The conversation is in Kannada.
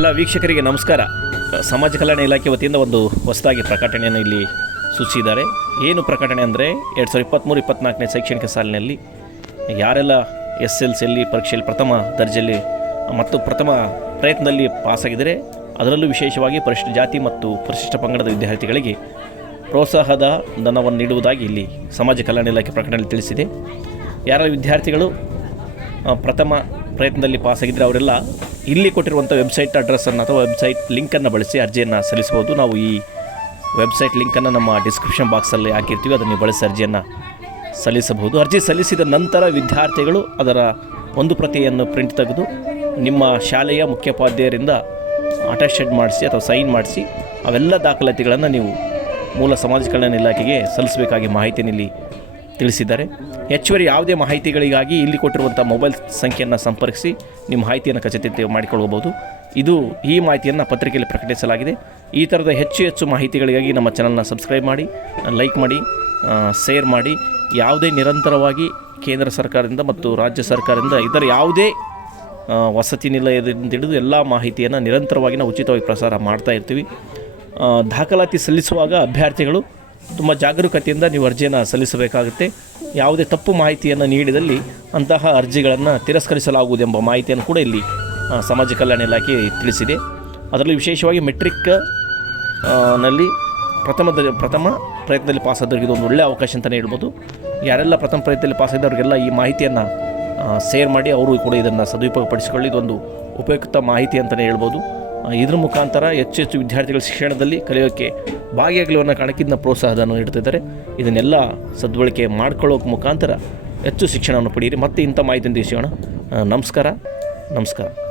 ಎಲ್ಲ ವೀಕ್ಷಕರಿಗೆ ನಮಸ್ಕಾರ. ಸಮಾಜ ಕಲ್ಯಾಣ ಇಲಾಖೆ ವತಿಯಿಂದ ಒಂದು ಹೊಸದಾಗಿ ಪ್ರಕಟಣೆಯನ್ನು ಇಲ್ಲಿ ಸೂಚಿಸಿದ್ದಾರೆ. ಏನು ಪ್ರಕಟಣೆ ಅಂದರೆ ಎರಡು ಸಾವಿರದ ಇಪ್ಪತ್ತ್ಮೂರು ಇಪ್ಪತ್ತ್ನಾಲ್ಕನೇ ಶೈಕ್ಷಣಿಕ ಸಾಲಿನಲ್ಲಿ ಯಾರೆಲ್ಲ ಎಸ್ ಎಲ್ ಸಿಯಲ್ಲಿ ಪರೀಕ್ಷೆಯಲ್ಲಿ ಪ್ರಥಮ ದರ್ಜೆಯಲ್ಲಿ ಮತ್ತು ಪ್ರಥಮ ಪ್ರಯತ್ನದಲ್ಲಿ ಪಾಸಾಗಿದರೆ ಅದರಲ್ಲೂ ವಿಶೇಷವಾಗಿ ಪರಿಶಿಷ್ಟ ಜಾತಿ ಮತ್ತು ಪರಿಶಿಷ್ಟ ಪಂಗಡದ ವಿದ್ಯಾರ್ಥಿಗಳಿಗೆ ಪ್ರೋತ್ಸಾಹದ ಧನವನ್ನು ನೀಡುವುದಾಗಿ ಇಲ್ಲಿ ಸಮಾಜ ಕಲ್ಯಾಣ ಇಲಾಖೆ ಪ್ರಕಟಣೆಯಲ್ಲಿ ತಿಳಿಸಿದೆ. ಯಾರ ವಿದ್ಯಾರ್ಥಿಗಳು ಪ್ರಥಮ ಪ್ರಯತ್ನದಲ್ಲಿ ಪಾಸಾಗಿದ್ದರೆ ಅವರೆಲ್ಲ ಇಲ್ಲಿ ಕೊಟ್ಟಿರುವಂಥ ವೆಬ್ಸೈಟ್ ಅಡ್ರೆಸ್ಸನ್ನು ಅಥವಾ ವೆಬ್ಸೈಟ್ ಲಿಂಕನ್ನು ಬಳಸಿ ಅರ್ಜಿಯನ್ನು ಸಲ್ಲಿಸಬಹುದು. ನಾವು ಈ ವೆಬ್ಸೈಟ್ ಲಿಂಕನ್ನು ನಮ್ಮ ಡಿಸ್ಕ್ರಿಪ್ಷನ್ ಬಾಕ್ಸಲ್ಲಿ ಹಾಕಿರ್ತೀವಿ. ಅದನ್ನು ನೀವು ಬಳಸಿ ಅರ್ಜಿಯನ್ನು ಸಲ್ಲಿಸಬಹುದು. ಅರ್ಜಿ ಸಲ್ಲಿಸಿದ ನಂತರ ವಿದ್ಯಾರ್ಥಿಗಳು ಅದರ ಒಂದು ಪ್ರತಿಯನ್ನು ಪ್ರಿಂಟ್ ತೆಗೆದು ನಿಮ್ಮ ಶಾಲೆಯ ಮುಖ್ಯೋಪಾಧ್ಯಾಯರಿಂದ ಅಟೆಸ್ಟೆಡ್ ಮಾಡಿಸಿ ಅಥವಾ ಸೈನ್ ಮಾಡಿಸಿ ಅವೆಲ್ಲ ದಾಖಲಾತಿಗಳನ್ನು ನೀವು ಮೂಲ ಸಮಾಜ ಕಲ್ಯಾಣ ಇಲಾಖೆಗೆ ಸಲ್ಲಿಸಬೇಕಾಗಿ ಮಾಹಿತಿ ಇಲ್ಲಿ ತಿಳಿಸಿದ್ದಾರೆ. ಹೆಚ್ಚುವರಿ ಯಾವುದೇ ಮಾಹಿತಿಗಳಿಗಾಗಿ ಇಲ್ಲಿ ಕೊಟ್ಟಿರುವಂಥ ಮೊಬೈಲ್ ಸಂಖ್ಯೆಯನ್ನು ಸಂಪರ್ಕಿಸಿ ನಿಮ್ಮ ಮಾಹಿತಿಯನ್ನು ಖಚಿತ ಮಾಡಿಕೊಳ್ಳಬಹುದು. ಇದು ಈ ಮಾಹಿತಿಯನ್ನು ಪತ್ರಿಕೆಯಲ್ಲಿ ಪ್ರಕಟಿಸಲಾಗಿದೆ. ಈ ಥರದ ಹೆಚ್ಚು ಹೆಚ್ಚು ಮಾಹಿತಿಗಳಿಗಾಗಿ ನಮ್ಮ ಚಾನಲ್ನ ಸಬ್ಸ್ಕ್ರೈಬ್ ಮಾಡಿ, ಲೈಕ್ ಮಾಡಿ ಶೇರ್ ಮಾಡಿ. ಯಾವುದೇ ನಿರಂತರವಾಗಿ ಕೇಂದ್ರ ಸರ್ಕಾರದಿಂದ ಮತ್ತು ರಾಜ್ಯ ಸರ್ಕಾರದಿಂದ ಇದರ ಯಾವುದೇ ವಸತಿ ನಿಲಯದಿಂದ ಹಿಡಿದು ಎಲ್ಲ ಮಾಹಿತಿಯನ್ನು ನಿರಂತರವಾಗಿ ನಾವು ಉಚಿತವಾಗಿ ಪ್ರಸಾರ ಮಾಡ್ತಾ ಇರ್ತೀವಿ. ದಾಖಲಾತಿ ಸಲ್ಲಿಸುವಾಗ ಅಭ್ಯರ್ಥಿಗಳು ತುಂಬ ಜಾಗರೂಕತೆಯಿಂದ ನೀವು ಅರ್ಜಿಯನ್ನು ಸಲ್ಲಿಸಬೇಕಾಗುತ್ತೆ. ಯಾವುದೇ ತಪ್ಪು ಮಾಹಿತಿಯನ್ನು ನೀಡಿದಲ್ಲಿ ಅಂತಹ ಅರ್ಜಿಗಳನ್ನು ತಿರಸ್ಕರಿಸಲಾಗುವುದು ಎಂಬ ಮಾಹಿತಿಯನ್ನು ಕೂಡ ಇಲ್ಲಿ ಸಮಾಜ ಕಲ್ಯಾಣ ಇಲಾಖೆ ತಿಳಿಸಿದೆ. ಅದರಲ್ಲಿ ವಿಶೇಷವಾಗಿ ಮೆಟ್ರಿಕ್ನಲ್ಲಿ ಪ್ರಥಮ ಪ್ರಥಮ ಪ್ರಯತ್ನದಲ್ಲಿ ಪಾಸಾದವರಿಗೆ ಇದೊಂದು ಒಳ್ಳೆಯ ಅವಕಾಶ ಅಂತಲೇ ಹೇಳ್ಬೋದು. ಯಾರೆಲ್ಲ ಪ್ರಥಮ ಪ್ರಯತ್ನದಲ್ಲಿ ಪಾಸಾದವರಿಗೆಲ್ಲ ಈ ಮಾಹಿತಿಯನ್ನು ಶೇರ್ ಮಾಡಿ ಅವರು ಕೂಡ ಇದನ್ನು ಸದುಪಯೋಗಪಡಿಸಿಕೊಳ್ಳಿ, ಇದೊಂದು ಉಪಯುಕ್ತ ಮಾಹಿತಿ ಅಂತಲೇ ಹೇಳ್ಬೋದು. ಇದರ ಮುಖಾಂತರ ಹೆಚ್ಚು ಹೆಚ್ಚು ವಿದ್ಯಾರ್ಥಿಗಳ ಶಿಕ್ಷಣದಲ್ಲಿ ಕಲಿಯೋಕ್ಕೆ ಭಾಗಿಯಾಗಲುವನ್ನ ಕಾಣಕ್ಕಿಂತ ಪ್ರೋತ್ಸಾಹವನ್ನು ನೀಡ್ತಿದ್ದಾರೆ ಇದನ್ನೆಲ್ಲ ಸದ್ಬಳಕೆ ಮಾಡ್ಕೊಳ್ಳೋಕೆ ಮುಖಾಂತರ ಹೆಚ್ಚು ಶಿಕ್ಷಣವನ್ನು ಪಡೆಯಿರಿ. ಮತ್ತೆ ಇಂಥ ಮಾಹಿತಿಯನ್ನು ತಿಳಿಸೋಣ ನಮಸ್ಕಾರ. ನಮಸ್ಕಾರ.